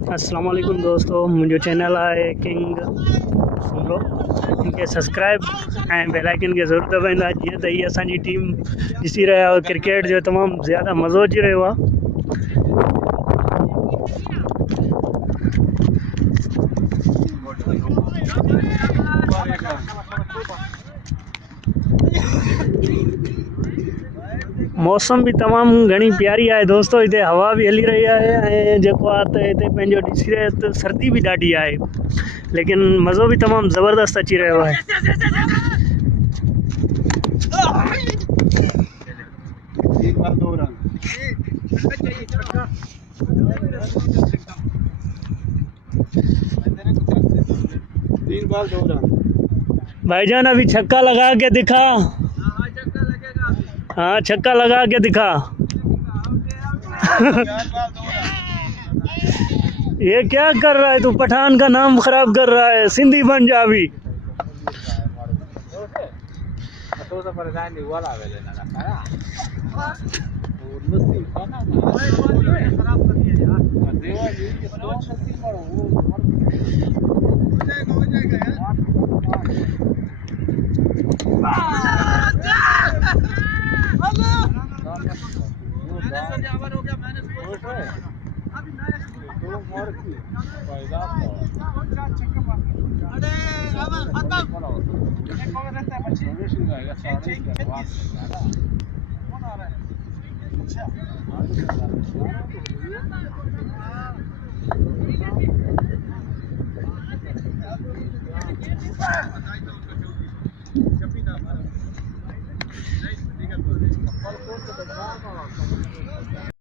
अस्सलाम वालेकुम दोस्तों, मुंहिंजो चैनल आहे किंग सोमरो। इनके सब्सक्राइब ऐं बेल आइकन खे ज़रूरु दबाईंदा जीअं त हीअ असांजी टीम ॾिसी रहिया आहियो। क्रिकेट जो तमामु ज़्यादा मज़ो अची रहियो आहे। मौसम भी तमाम घनी प्यारी है दोस्तों। इतने हवा भी हली रही है ऐं जेको आहे त हिते पंहिंजो ॾिसी रहे त सर्दी भी ॾाढी आहे, लेकिन मज़ो भी तमाम ज़बरदस्त अची रहियो आहे। भाईजान अभी छक्का लगा के दिखा। हाँ, छक्का लगा के दिखा। ये क्या कर रहा है तू? पठान का नाम खराब कर रहा है। सिंधी बन जा अभी।